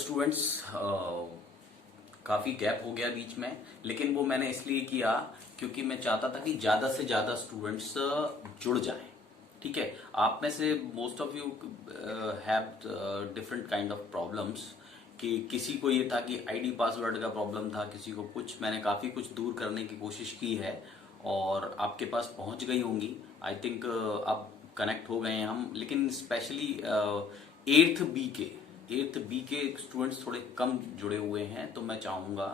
Students, काफ़ी gap हो गया बीच में, लेकिन वो मैंने इसलिए किया क्योंकि मैं चाहता था कि ज़्यादा से ज़्यादा स्टूडेंट्स जुड़ जाएं। ठीक है, आप में से most of you have different kind of problems, कि किसी को ये था कि आईडी पासवर्ड का प्रॉब्लम था, किसी को कुछ। मैंने काफ़ी कुछ दूर करने की कोशिश की है और आपके पास पहुंच गई होंगी। आई थिंक अब कनेक्ट हो गए हैं हम, लेकिन स्पेशली एट्थ बी के स्टूडेंट्स थोड़े कम जुड़े हुए हैं, तो मैं चाहूँगा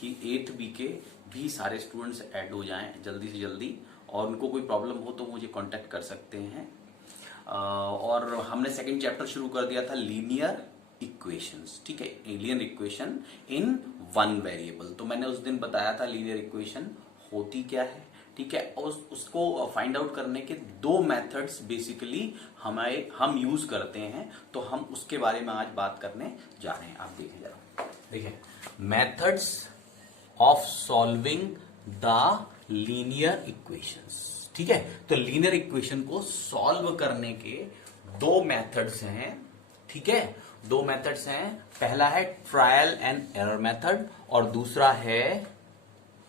कि एट्थ बी के भी सारे स्टूडेंट्स ऐड हो जाएं जल्दी से जल्दी, और उनको कोई प्रॉब्लम हो तो मुझे कांटेक्ट कर सकते हैं। और हमने सेकंड चैप्टर शुरू कर दिया था लीनियर इक्वेशंस। ठीक है, linear equation in one variable. तो मैंने उस दिन बताया था लीनियर इक्वेशन होती क्या है। ठीक है, और उसको फाइंड आउट करने के दो मेथड्स बेसिकली हम यूज करते हैं, तो हम उसके बारे में आज बात करने जा रहे हैं। आप देखिए जरा, देखिए methods of solving the linear equations. ठीक है, तो लीनियर इक्वेशन को सॉल्व करने के दो मेथड्स हैं। ठीक है, दो मेथड्स हैं। पहला है ट्रायल एंड एरर मेथड और दूसरा है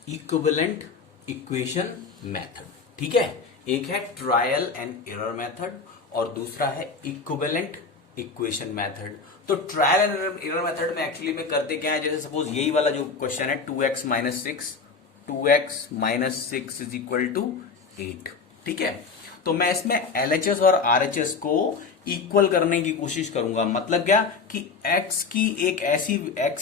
इक्विवेलेंट इक्वेशन मेथड। ठीक है, एक है ट्रायल एंड एरर मेथड और दूसरा है इक्विवेलेंट इक्वेशन मेथड। तो ट्रायल एंड एरर मेथड में एक्चुअली में करते क्या है, जैसे सपोज यही वाला जो क्वेश्चन है 2x minus 6 is equal to 8। ठीक है, तो मैं इसमें LHS और RHS को इक्वल करने की कोशिश करूंगा। मतलब क्या कि x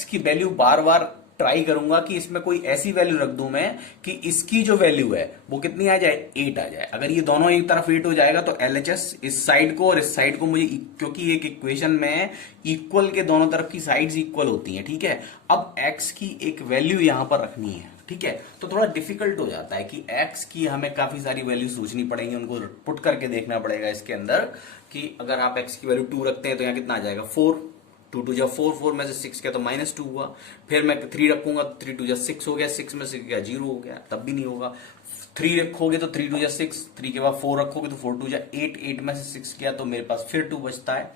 की वैल्यू बार बार ट्राई करूंगा कि इसमें कोई ऐसी वैल्यू रख दूं मैं कि इसकी जो वैल्यू है वो कितनी आ जाए, 8 आ जाए। अगर ये दोनों एक तरफ 8 हो जाएगा तो LHS इस साइड को और इस साइड को मुझे, क्योंकि एक इक्वेशन में इक्वल के दोनों तरफ की साइड्स इक्वल होती हैं। ठीक है, अब x की एक वैल्यू यहां पर रखनी है। ठीक है, तो थोड़ा डिफिकल्ट हो जाता है कि x की हमें काफी सारी वैल्यू सोचनी पड़ेगी, उनको पुट करके देखना पड़ेगा इसके अंदर कि अगर आप x की वैल्यू 2 रखते हैं तो यहाँ कितना आ जाएगा 4, 2 2 जा 4, 4 में से 6 क्या तो -2 हुआ। फिर मैं 3 रखूंगा तो 3 2 जा 6 हो गया, 6 में से क्या 0 हो गया, तब भी नहीं होगा। 3 रखोगे तो 3 2 जा 6, 3 के बाद 4 रखोगे तो 4 2 जा 8, 8 में से 6 गया तो मेरे पास फिर 2 बचता है।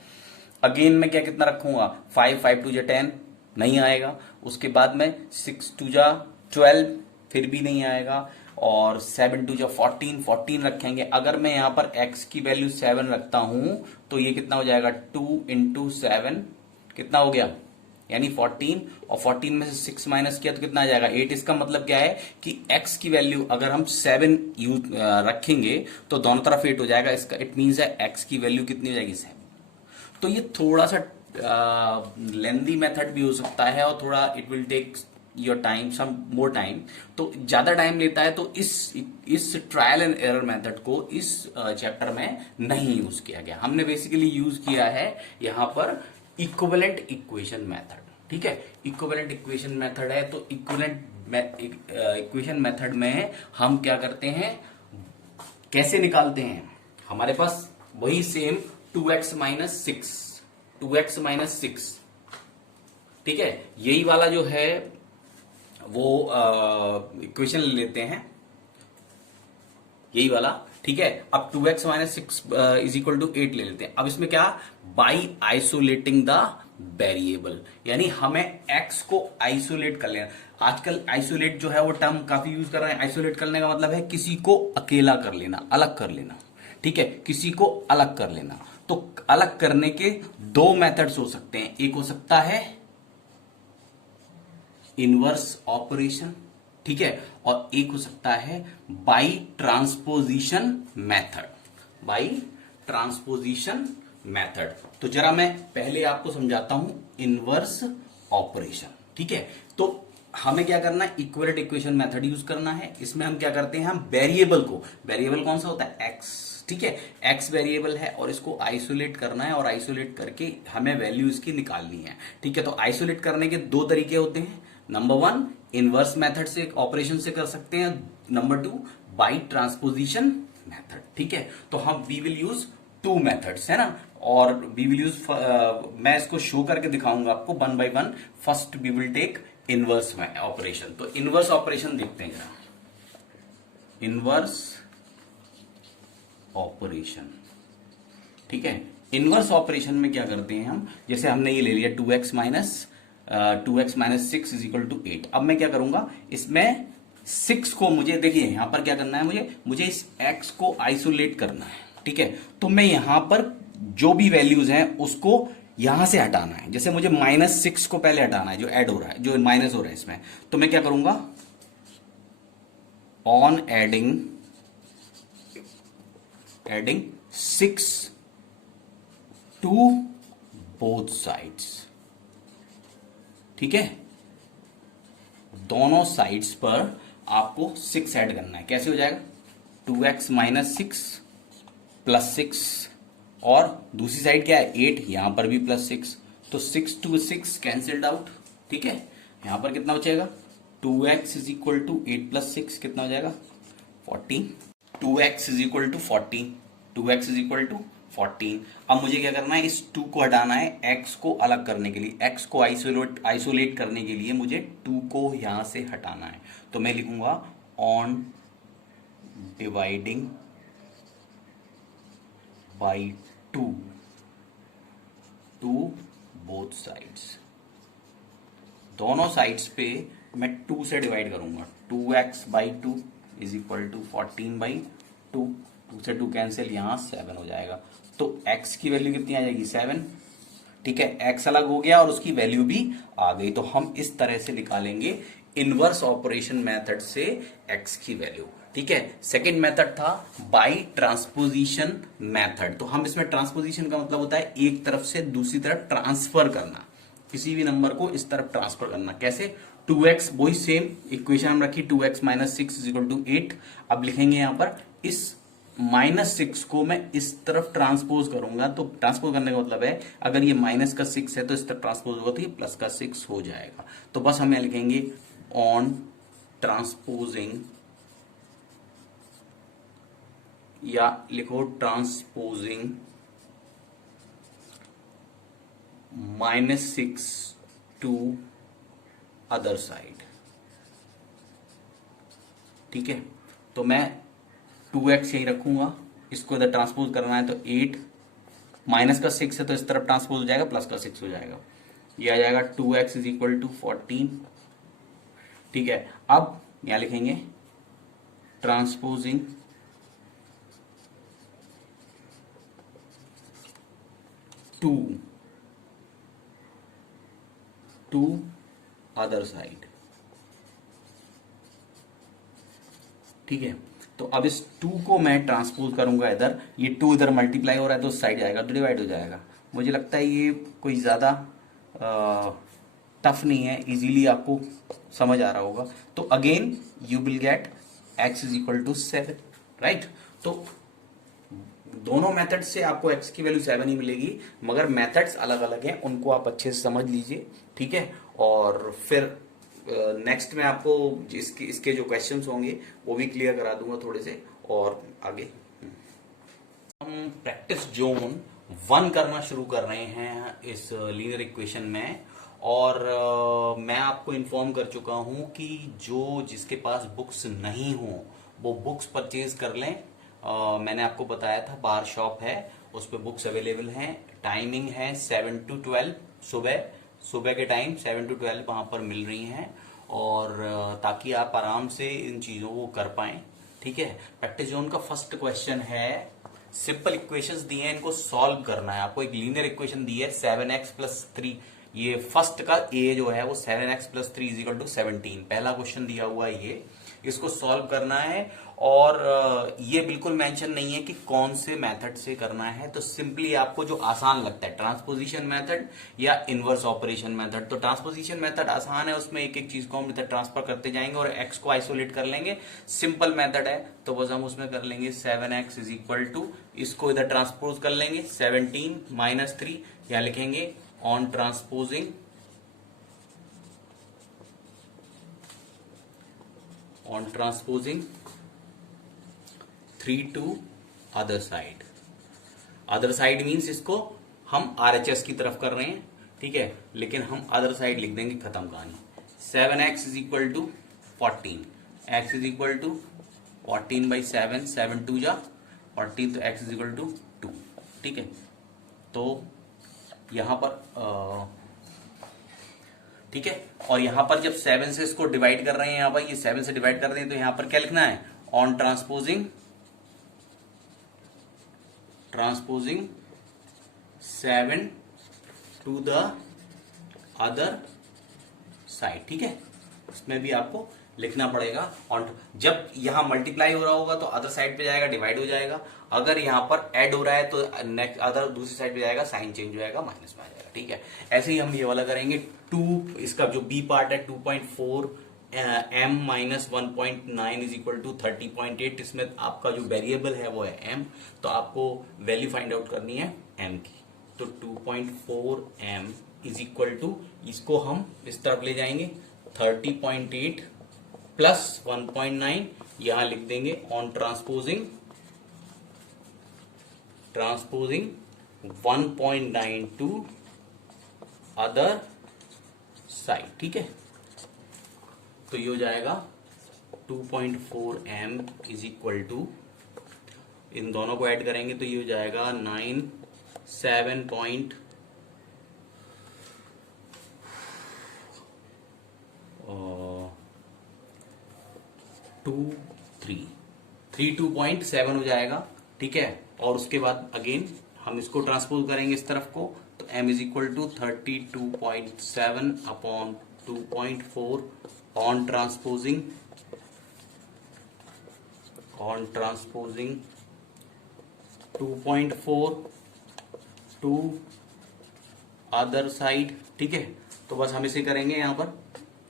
अगेन मैं क्या कितना रखूंगा 5, 5 2 जा 10, नहीं आएगा। उसके बाद में 6 2 जा 12, फिर भी नहीं आएगा। और 7 2 जा 14, 14 रखेंगे। अगर मैं यहां पर x की वैल्यू 7 रखता हूं तो ये कितना हो जाएगा 2 × 7 कितना हो गया, यानी 14, और 14 में से 6 माइनस किया तो कितना आ जाएगा 8। इसका मतलब क्या है कि x की वैल्यू अगर हम 7 रखेंगे तो दोनों तरफ 8 हो जाएगा। इसका इट मींस है x की वैल्यू कितनी हो जाएगी 7। तो ये थोड़ा सा लेंदी मेथड भी हो सकता है और थोड़ा it will take your time, some more time, तो ज्यादा टाइम लेता है। तो इस ट्रायल एंड एरर मेथड को इस चैप्टर में नहीं यूज किया गया। हमने बेसिकली यूज किया है यहां पर इक्विवेलेंट इक्वेशन मेथड। ठीक है, इक्विवेलेंट इक्वेशन मेथड है, तो इक्विवेलेंट इक्वेशन मेथड में हम क्या करते हैं, कैसे निकालते हैं, हमारे पास वही सेम 2x माइनस 6। ठीक है, यही वाला जो है वो इक्वेशन ले लेते हैं, यही वाला। ठीक है, अब 2x minus 6 is equal to 8 ले लेते हैं। अब इसमें क्या, बाई आइसोलेटिंग द वेरिएबल, यानी हमें x को आइसोलेट कर लेना। आजकल आइसोलेट जो है वो टर्म काफी यूज कर रहे हैं। आइसोलेट करने का मतलब है किसी को अकेला कर लेना, अलग कर लेना। ठीक है, किसी को अलग कर लेना। तो अलग करने के दो मेथड्स हो सकते हैं। एक हो सकता है इनवर्स ऑपरेशन, ठीक है, और एक हो सकता है by transposition method, by transposition method. तो जरा मैं पहले आपको समझाता हूं इनवर्स ऑपरेशन। ठीक है, तो हमें क्या करना है, इक्विवेलेंट इक्वेशन मेथड यूज करना है। इसमें हम क्या करते हैं, हम वेरिएबल को, वेरिएबल कौन सा होता है x, ठीक है, x वेरिएबल है और इसको आइसोलेट करना है और आइसोलेट करके हमें वैल्यू इसकी निकालनी है। ठीक है, तो आइसोलेट करने के दो तरीके होते हैं। नंबर 1 इनवर्स मेथड से, ऑपरेशन से कर सकते हैं। Number 2 by transposition method. ठीक है, तो हम वी विल यूज 2 मेथड्स, है ना, और वी विल यूज, मैं इसको शो करके दिखाऊंगा आपको 1 by 1। First we will take inverse operation. तो इनवर्स ऑपरेशन देखते हैं जरा, इनवर्स ऑपरेशन। ठीक है, इनवर्स ऑपरेशन में क्या करते हैं हम, जैसे हमने ये ले लिया 2x minus 6 is equal to 8। अब मैं क्या करूंगा, इसमें 6 को मुझे देखिए यहां पर क्या करना है, मुझे इस x को आइसोलेट करना है, ठीक है। तो मैं यहां पर जो भी वैल्यूज हैं उसको यहां से हटाना है। जैसे मुझे -6 को पहले हटाना है, जो ऐड हो रहा है, जो माइनस हो रहा है इसमें, तो मैं क्या करूंगा, on adding 6 to both sides, ठीक है। दोनों साइड्स पर आपको 6 ऐड करना है। कैसे हो जाएगा, 2x माइनस 6 प्लस 6, और दूसरी साइड क्या है 8, यहां पर भी प्लस 6, तो 6 टू 6 कैंसिल्ड आउट, ठीक है। यहां पर कितना बचेगा, 2x is equal to 8 plus 6 कितना हो जाएगा 14, 2x is equal to 14, 2x is equal to 14। अब मुझे क्या करना है, इस 2 को हटाना है, x को अलग करने के लिए, x को आइसोलेट करने के लिए मुझे 2 को यहां से हटाना है। तो मैं लिखूंगा on dividing by 2 to both sides, दोनों साइड्स पे मैं 2 से डिवाइड करूंगा, 2x by 2 is equal to 14 by 2, 2 से 2 कैंसिल, यहां 7 हो जाएगा। तो x की वैल्यू कितनी आ जाएगी 7, ठीक है। x अलग हो गया और उसकी वैल्यू भी आ गई। तो हम इस तरह से निकालेंगे इनवर्स ऑपरेशन मेथड से x की वैल्यू, ठीक है। सेकंड मेथड था बाय ट्रांसपोजिशन मेथड। तो हम इसमें ट्रांसपोजिशन का मतलब होता है एक तरफ से दूसरी तरफ ट्रांसफर करना, किसी भी नंबर को इस तरफ ट्रांसफर करना। कैसे, 2x, वही सेम इक्वेशन हम रखी, 2x minus 6 is equal to 8। अब लिखेंगे यहां पर इस -6 को मैं इस तरफ ट्रांसपोज करूंगा। तो ट्रांसपोज करने का मतलब है अगर ये माइनस का 6 है तो इस तरफ ट्रांसपोज होगा तो ये प्लस का 6 हो जाएगा। तो बस हम यहां लिखेंगे ऑन ट्रांसपोजिंग, या लिखो ट्रांसपोजिंग -6 टू अदर साइड, ठीक है। तो मैं 2x यही रखूंगा, इसको इधर ट्रांसपोज करना है तो 8, माइनस का 6 है तो इस तरफ ट्रांसपोज हो जाएगा, प्लस का 6 हो जाएगा, ये आ जाएगा 2x इज इक्वल टू 14, ठीक है। अब यहां लिखेंगे ट्रांसपोजिंग टू अदर साइड, ठीक है। तो अब इस 2 को मैं ट्रांसपोज करूंगा इधर, ये 2 इधर मल्टीप्लाई हो रहा है तो उस साइड जाएगा तो डिवाइड हो जाएगा। मुझे लगता है ये कोई ज्यादा टफ नहीं है, इजीली आपको समझ आ रहा होगा। तो again you will get x is equal to 7, right. तो दोनों मेथड से आपको x की वैल्यू 7 ही मिलेगी, मगर मेथड्स अलग अलग हैं, उनको आप अच्छे से समझ लीजिए, ठीक है। और फिर नेक्स्ट में आपको इसके जो क्वेश्चंस होंगे वो भी क्लियर करा दूंगा थोड़े से। और आगे हम प्रैक्टिस जोन 1 करना शुरू कर रहे हैं इस लीनियर इक्वेशन में। और मैं आपको इन्फॉर्म कर चुका हूं कि जिसके पास बुक्स नहीं हो वो बुक्स परचेज कर लें। मैंने आपको बताया था बार शॉप है, उस पर बुक्स अवेलेबल हैं। टाइमिंग है 7 to 12, सुबह के टाइम 7 to 12 वहां पर मिल रही हैं, और ताकि आप आराम से इन चीजों को कर पाएं, ठीक है। प्रैक्टिस जोन का फर्स्ट क्वेश्चन है, सिंपल इक्वेशंस दी हैं, इनको सॉल्व करना है आपको। एक लीनियर इक्वेशन दी है 7x प्लस 3, ये फर्स्ट का ए जो है वो 7x plus 3 is equal to 17, पहला क्वेश्चन दिया हुआ है ये, इसको सॉल्व करना है। और ये बिल्कुल मेंशन नहीं है कि कौन से मेथड से करना है, तो सिंपली आपको जो आसान लगता है, ट्रांसपोजिशन मेथड या इनवर्स ऑपरेशन मेथड। तो ट्रांसपोजिशन मेथड आसान है, उसमें एक एक चीज को हम इधर ट्रांसफर करते जाएंगे और x को आइसोलेट कर लेंगे, सिंपल मेथड है। तो बस हम उसमें कर लेंगे 7x इज इक्वल टू, इसको इधर ट्रांसपोज कर लेंगे 17 माइनस 3, यहां लिखेंगे on transposing on transposing 3 to other side, other side means इसको हम RHS की तरफ कर रहे हैं, ठीक है, लेकिन हम अदर साइड लिख देंगे, खत्म कहानी। 7x is equal to 14, x is equal to 14 by 7, 7 2 जा 14, तो x इज इक्वल टू 2, ठीक है। तो यहां पर ठीक है, और यहां पर जब 7 से इसको डिवाइड कर रहे हैं, यहां पर ये 7 से डिवाइड कर रहे हैं, तो यहां पर क्या लिखना है, on transposing 7 to the other side. ठीक है, इसमें भी आपको लिखना पड़ेगा ऑन, जब यहां मल्टीप्लाई हो रहा होगा तो अदर साइड पे जाएगा, डिवाइड हो जाएगा, अगर यहां पर ऐड हो रहा है तो नेक्स्ट अदर दूसरी साइड पे जाएगा, साइन चेंज हो जाएगा, माइनस में आ जाएगा। ठीक है, ऐसे ही हम ये वाला करेंगे। 2 इसका जो बी पार्ट है 2.4 m minus 1.9 is equal to 30.8। इसमें आपका जो वेरिएबल है वो है m, तो आपको वैल्यू फाइंड आउट करनी है m की। तो 2.4 m इज इक्वल टू, इसको हम इस तरफ ले जाएंगे, 30.8 प्लस 1.9 यहां लिख देंगे on transposing 1.9 to other side. ठीक है, तो ये हो जाएगा 2.4 m इज इक्वल टू, इन दोनों को ऐड करेंगे तो ये हो जाएगा 7.23 32.7 हो जाएगा। ठीक है, और उसके बाद अगेन हम इसको ट्रांसपोज करेंगे इस तरफ को, तो m is equal to 32.7 upon 2.4 on transposing 2.4 to other side. ठीक है, तो बस हम इसे करेंगे, यहां पर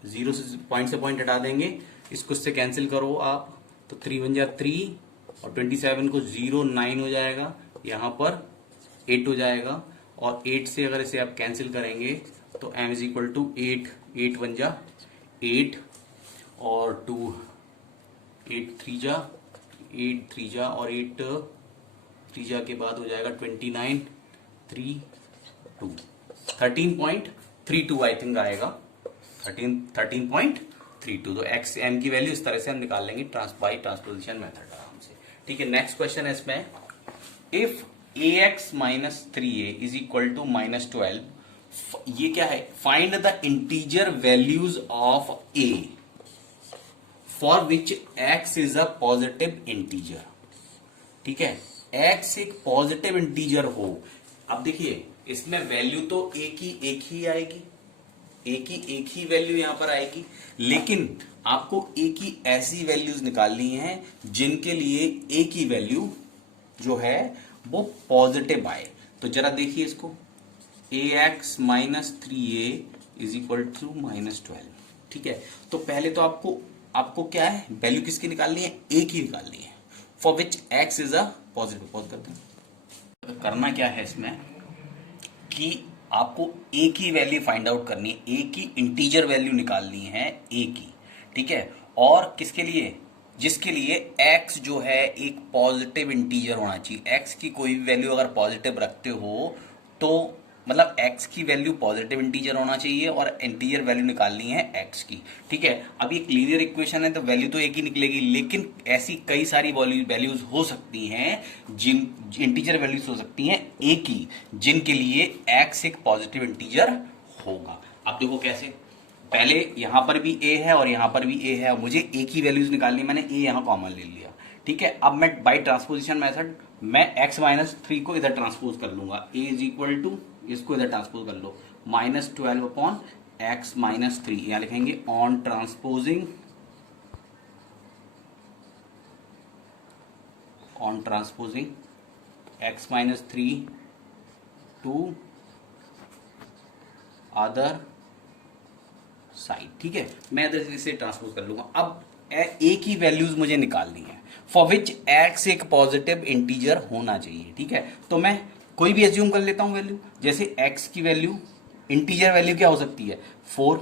0 से पॉइंट हटा देंगे, इसको इससे कैंसिल करो आप, तो 3 1 जा 3 और 27 को 0 9 हो जाएगा, यहां पर 8 हो जाएगा, और 8 से अगर इसे आप कैंसिल करेंगे तो m इज इक्वल टू 8 8 1 जा 8 और 2 8 3 जा और 8 3 जा के बाद हो जाएगा 29 3 2 13.32 आई थिंक आएगा, 13.32। तो x m की वैल्यू इस तरह से हम निकाल लेंगे बाई ट्रांसपोजिशन मेथड आराम से। ठीक है, नेक्स्ट क्वेश्चन है इसमें, if ax minus 3a is equal to minus 12, ये क्या है, find the integer values of a for which x is a positive integer. ठीक है, x एक पॉजिटिव इंटीजर हो। अब देखिए इसमें वैल्यू तो एक ही आएगी, एक ही वैल्यू यहां पर आएगी, लेकिन आपको एक ही ऐसी वैल्यूज निकालनी है जिनके लिए एक ही वैल्यू जो है वो पॉजिटिव आए। तो जरा देखिए इसको, ax minus 3a is equal to minus 12। ठीक है, तो पहले तो आपको क्या है, वैल्यू किसकी निकालनी है, एक ही निकालनी है, for which x is a positive. Pause करते हैं, करना क्या है इसमें कि आपको एक ही वैल्यू फाइंड आउट करनी है, एक ही इंटीजर वैल्यू निकालनी है, एक ही। ठीक है, और किसके लिए, जिसके लिए x जो है एक पॉजिटिव इंटीजर होना चाहिए। x की कोई भी वैल्यू अगर पॉजिटिव रखते हो तो मतलब x की वैल्यू पॉजिटिव इंटीजर होना चाहिए और इंटीजर वैल्यू निकालनी है x की। ठीक है, अब ये लीनियर इक्वेशन है तो वैल्यू तो एक ही निकलेगी, लेकिन ऐसी कई सारी वैल्यूज हो सकती हैं, जिन इंटीजर वैल्यूज हो सकती हैं एक ही, जिनके लिए x एक पॉजिटिव इंटीजर होगा। अब देखो कैसे, पहले यहां पर भी a है और यहां पर भी a है, मुझे एक ही वैल्यूज निकालनी, मैंने a यहां कॉमन ले लिया। ठीक है, अब मैं बाई ट्रांसपोजिशन मेथड मैं x माइनस 3 को इधर ट्रांसपोज कर लूंगा, a इज इक्वल टू, इसको इधर ट्रांसपोज कर लो, माइनस 12 अपॉन x माइनस 3, यहां लिखेंगे on transposing x minus 3 to other side. ठीक है, मैं इधर से ट्रांसपोज कर लूंगा। अब एक ही वैल्यूज मुझे निकालनी है फॉर विच x एक पॉजिटिव इंटीजर होना चाहिए। ठीक है, तो मैं कोई भी एज्यूम कर लेता हूं वैल्यू, जैसे x की वैल्यू, इंटीजर वैल्यू क्या हो सकती है, 4।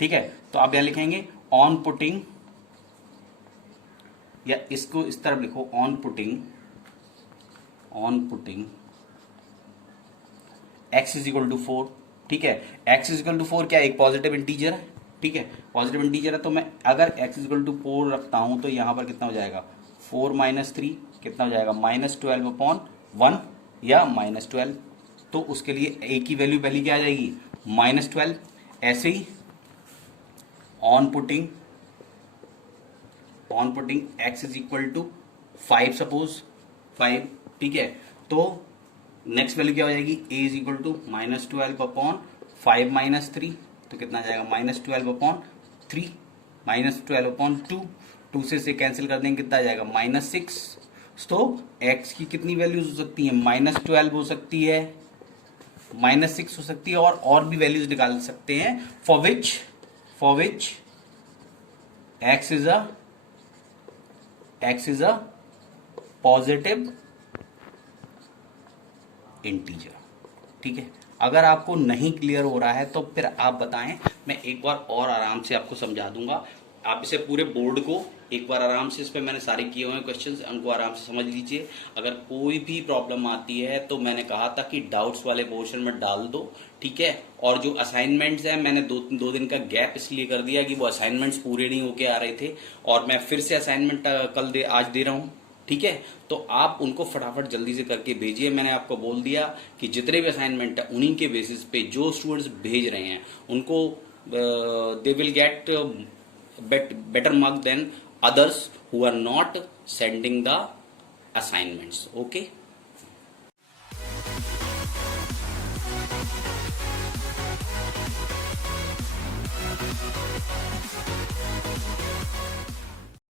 ठीक है, तो आप यहां लिखेंगे ऑन पुटिंग, या इसको इस तरफ लिखो, on putting x is equal to 4। ठीक है, x इज इक्वल टू 4 क्या, एक पॉजिटिव इंटीजर है। ठीक है, पॉजिटिव इंटीजर है, तो मैं अगर x इज इक्वल टू 4 रखता हूं तो यहां पर कितना हो जाएगा, 4 माइनस 3 कितना हो जाएगा, माइनस 12 अपॉन 1। या -12। तो उसके लिए a की वैल्यू पहले क्या आ जाएगी, -12। ऐसे ही on putting x is equal to 5, suppose 5, ठीक है। तो नेक्स्ट वैल्यू क्या हो जाएगी, a is equal to -12 upon 5 - 3, तो कितना आ जाएगा -12 अपॉन 3 -12 अपॉन 2, 2 से कैंसिल कर देंगे, कितना आ जाएगा -6। तो x की कितनी वैल्यूज हो सकती है, -12 हो सकती है, -6 हो सकती है, और भी वैल्यूज निकाल सकते हैं, for which x is a positive integer, ठीक है। अगर आपको नहीं क्लियर हो रहा है तो फिर आप बताएं, मैं एक बार और आराम से आपको समझा दूंगा। आप इसे पूरे बोर्ड को एक बार आराम से, इस पे मैंने सारे किए हुए हैं क्वेश्चंस, उनको आराम से समझ लीजिए। अगर कोई भी प्रॉब्लम आती है तो मैंने कहा था कि डाउट्स वाले पोर्शन में डाल दो, ठीक है। और जो असाइनमेंट्स हैं, मैंने दो दिन का गैप इसलिए कर दिया कि वो असाइनमेंट्स पूरे नहीं होके आ रहे थे, और मैं फिर से असाइनमेंट आज दे रहा हूँ, ठीक है। तो आप उनको फटाफट जल्दी से करके भेजिए। मैंने आपको बोल दिया कि जितने भी असाइनमेंट है उन्हीं के बेसिस पे जो स्टूडेंट्स भेज रहे हैं उनको they will get better mark than others who are not sending the assignments, okay।